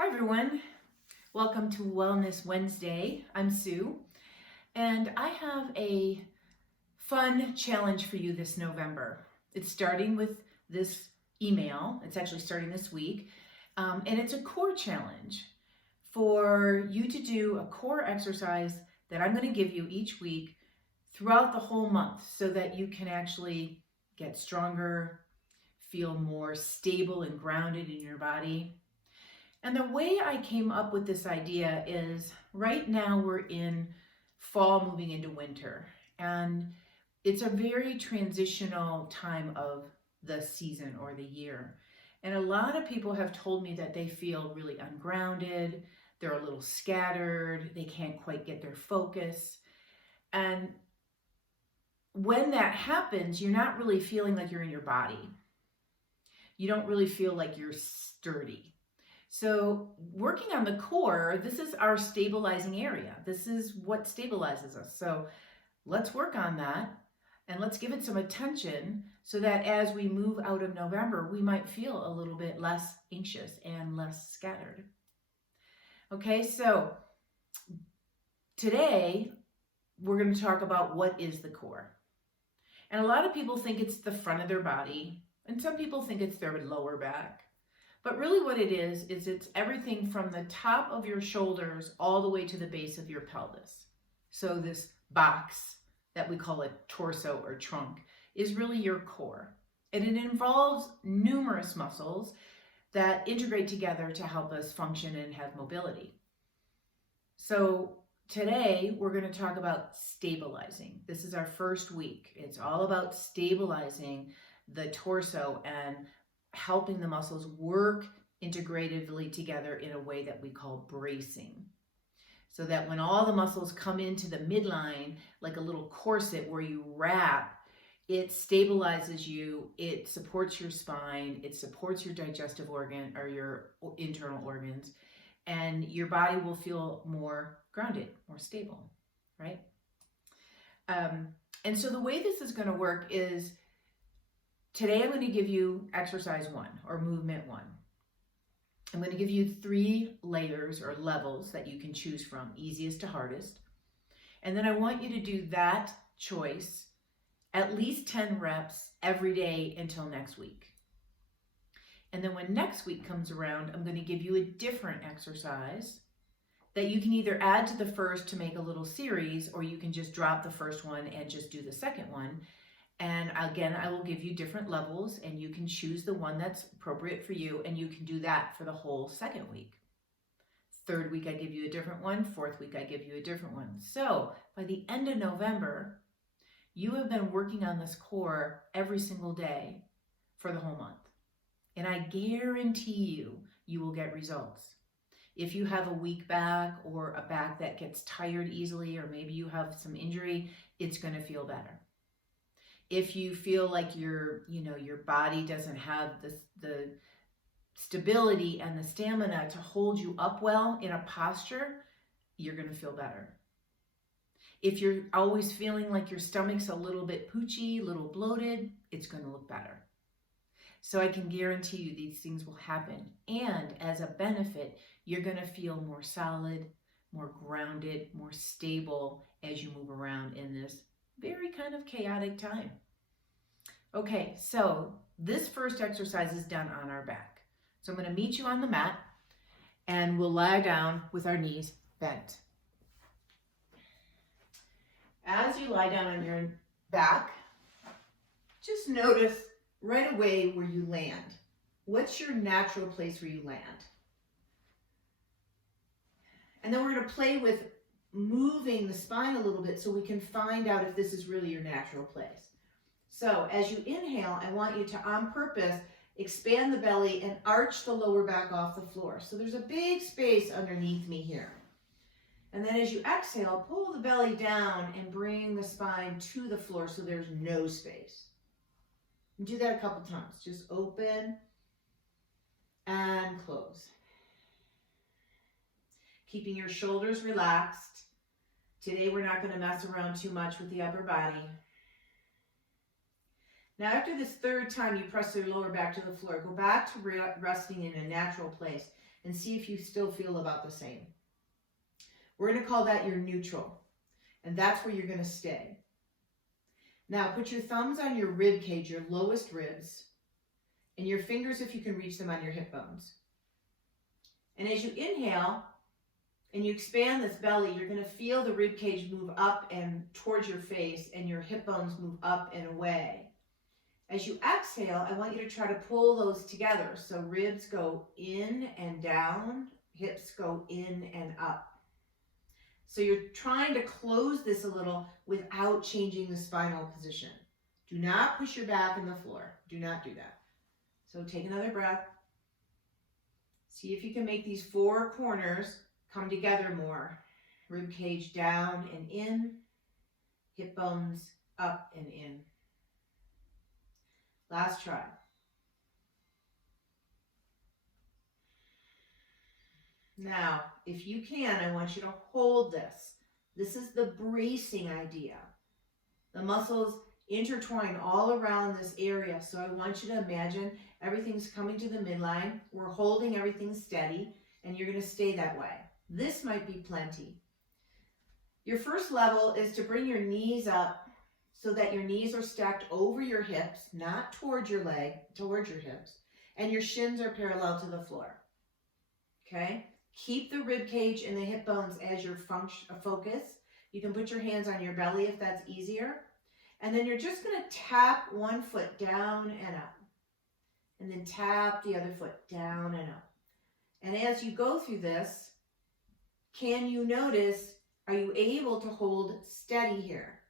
Hi everyone, welcome to Wellness Wednesday. I'm Sue, and I have a fun challenge for you this November. It's starting with this email. It's actually starting this week, and it's a core challenge for you to do a core exercise that I'm going to give you each week throughout the whole month so that you can actually get stronger, feel more stable and grounded in your body. And the way I came up with this idea is right now we're in fall moving into winter, and it's a very transitional time of the season or the year. And a lot of people have told me that they feel really ungrounded, they're a little scattered, they can't quite get their focus. And when that happens, you're not really feeling like you're in your body. You don't really feel like you're sturdy. So working on the core, this is our stabilizing area. This is what stabilizes us. So let's work on that and let's give it some attention so that as we move out of November, we might feel a little bit less anxious and less scattered. Okay, so today we're going to talk about what is the core. And a lot of people think it's the front of their body, and some people think it's their lower back. But really what it is it's everything from the top of your shoulders all the way to the base of your pelvis. So this box that we call a torso or trunk is really your core. And it involves numerous muscles that integrate together to help us function and have mobility. So today we're going to talk about stabilizing. This is our first week. It's all about stabilizing the torso and helping the muscles work integratively together in a way that we call bracing. So that when all the muscles come into the midline, like a little corset where you wrap, it stabilizes you, it supports your spine, it supports your digestive organ or your internal organs, and your body will feel more grounded, more stable, right? And so the way this is going to work is today I'm going to give you exercise 1 or movement 1. I'm going to give you 3 layers or levels that you can choose from, easiest to hardest. And then I want you to do that choice at least 10 reps every day until next week. And then when next week comes around, I'm going to give you a different exercise that you can either add to the first to make a little series, or you can just drop the first one and just do the second one. And again, I will give you different levels and you can choose the one that's appropriate for you, and you can do that for the whole second week. Third week, I give you a different one. Fourth week, I give you a different one. So by the end of November, you have been working on this core every single day for the whole month. And I guarantee you will get results. If you have a weak back or a back that gets tired easily, or maybe you have some injury, it's going to feel better. If you feel like your body doesn't have the stability and the stamina to hold you up well in a posture, you're going to feel better. If you're always feeling like your stomach's a little bit poochy, a little bloated, it's going to look better. So I can guarantee you these things will happen. And as a benefit, you're going to feel more solid, more grounded, more stable as you move around in this very kind of chaotic time. Okay, so this first exercise is done on our back. So I'm going to meet you on the mat and we'll lie down with our knees bent. As you lie down on your back, just notice right away where you land. What's your natural place where you land? And then we're going to play with moving the spine a little bit so we can find out if this is really your natural place. So as you inhale, I want you to, on purpose, expand the belly and arch the lower back off the floor. So there's a big space underneath me here. And then as you exhale, pull the belly down and bring the spine to the floor so there's no space. Do that a couple times. Just open and close. Keeping your shoulders relaxed. Today we're not going to mess around too much with the upper body. Now after this third time you press your lower back to the floor, go back to resting in a natural place. and see if you still feel about the same. We're going to call that your neutral, and that's where you're going to stay. Now put your thumbs on your rib cage, your lowest ribs, and your fingers, if you can reach them, on your hip bones. And as you inhale and you expand this belly, you're going to feel the rib cage move up and towards your face, and your hip bones move up and away. As you exhale, I want you to try to pull those together. So ribs go in and down, hips go in and up. So you're trying to close this a little without changing the spinal position. Do not push your back in the floor. Do not do that. So take another breath. See if you can make these four corners come together more. Rib cage down and in, hip bones up and in. Last try. Now, if you can, I want you to hold this. This is the bracing idea. The muscles intertwine all around this area. So I want you to imagine everything's coming to the midline. We're holding everything steady, and you're going to stay that way. This might be plenty. Your first level is to bring your knees up so that your knees are stacked over your hips, not towards your leg, towards your hips, and your shins are parallel to the floor. Okay? Keep the rib cage and the hip bones as your focus. You can put your hands on your belly if that's easier. And then you're just going to tap one foot down and up. And then tap the other foot down and up. And as you go through this, can you notice, are you able to hold steady here?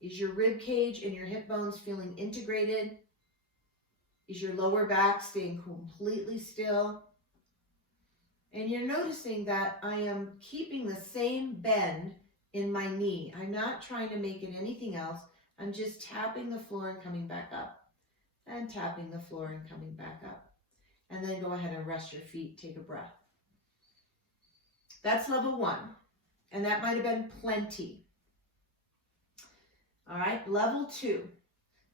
Is your rib cage and your hip bones feeling integrated? Is your lower back staying completely still? And you're noticing that I am keeping the same bend in my knee. I'm not trying to make it anything else. I'm just tapping the floor and coming back up. And tapping the floor and coming back up. And then go ahead and rest your feet. Take a breath. That's level 1. And that might have been plenty. All right, level 2.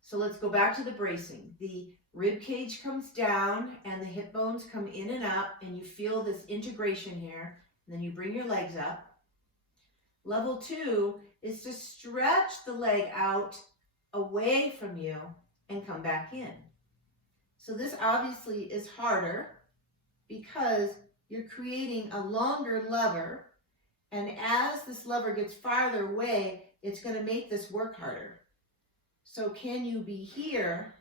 So let's go back to the bracing. The rib cage comes down and the hip bones come in and up, and you feel this integration here. And then you bring your legs up. Level 2 is to stretch the leg out away from you and come back in. So this obviously is harder because you're creating a longer lever, and as this lever gets farther away, it's going to make this work harder. So can you be here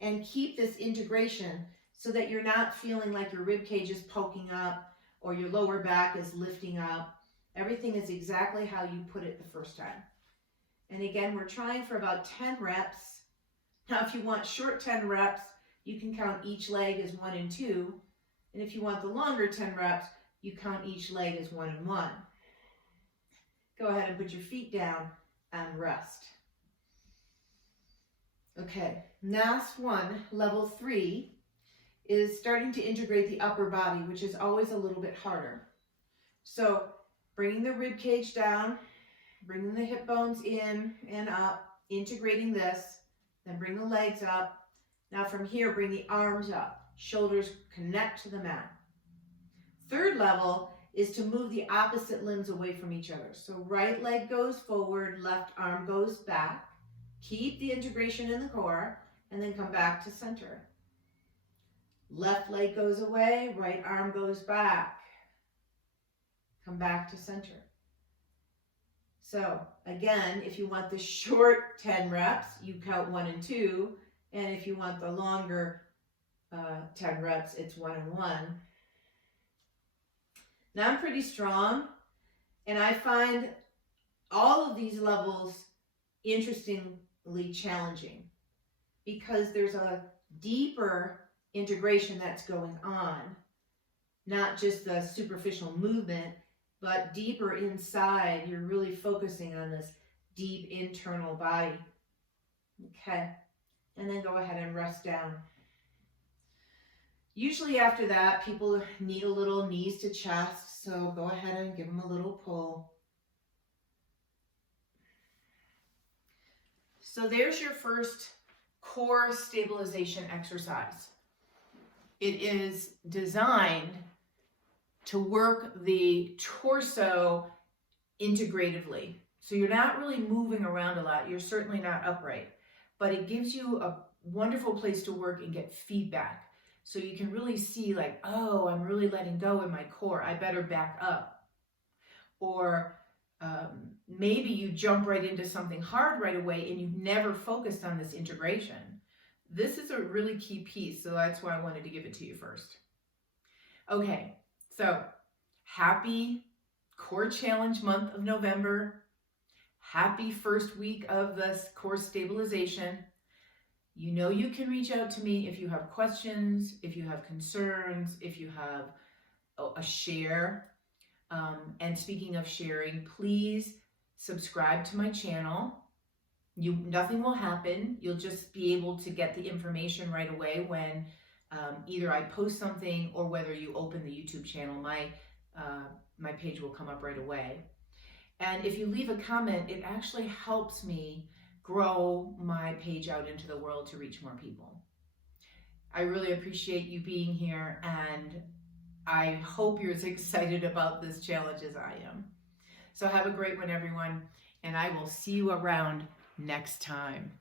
and keep this integration so that you're not feeling like your rib cage is poking up or your lower back is lifting up? Everything is exactly how you put it the first time. And again, we're trying for about 10 reps. Now, if you want short 10 reps, you can count each leg as 1 and 2. And if you want the longer 10 reps, you count each leg as 1 and 1. Go ahead and put your feet down and rest. Okay, last one, level 3, is starting to integrate the upper body, which is always a little bit harder. So bringing the rib cage down, bringing the hip bones in and up, integrating this, then bring the legs up. Now from here, bring the arms up, shoulders connect to the mat. Third level is to move the opposite limbs away from each other. So right leg goes forward, left arm goes back. Keep the integration in the core, and then come back to center. Left leg goes away, right arm goes back. Come back to center. So again, if you want the short 10 reps, you count 1 and 2. And if you want the longer 10 reps, it's 1 and 1. Now I'm pretty strong, and I find all of these levels interestingly challenging because there's a deeper integration that's going on, not just the superficial movement, but deeper inside. You're really focusing on this deep internal body. Okay, and then go ahead and rest down. Usually after that, people need a little knees to chest, so go ahead and give them a little pull. So there's your first core stabilization exercise. It is designed to work the torso integratively. So you're not really moving around a lot. You're certainly not upright, but it gives you a wonderful place to work and get feedback. So you can really see like, oh, I'm really letting go in my core. I better back up. Or maybe you jump right into something hard right away and you've never focused on this integration. This is a really key piece, so that's why I wanted to give it to you first. Okay, so happy Core Challenge month of November. Happy first week of this core stabilization. You know you can reach out to me if you have questions, if you have concerns, if you have a share. And speaking of sharing, please subscribe to my channel. Nothing will happen. You'll just be able to get the information right away when either I post something or whether you open the YouTube channel. My page will come up right away. And if you leave a comment, it actually helps me grow my page out into the world to reach more people. I really appreciate you being here, and I hope you're as excited about this challenge as I am. So have a great one, everyone, and I will see you around next time.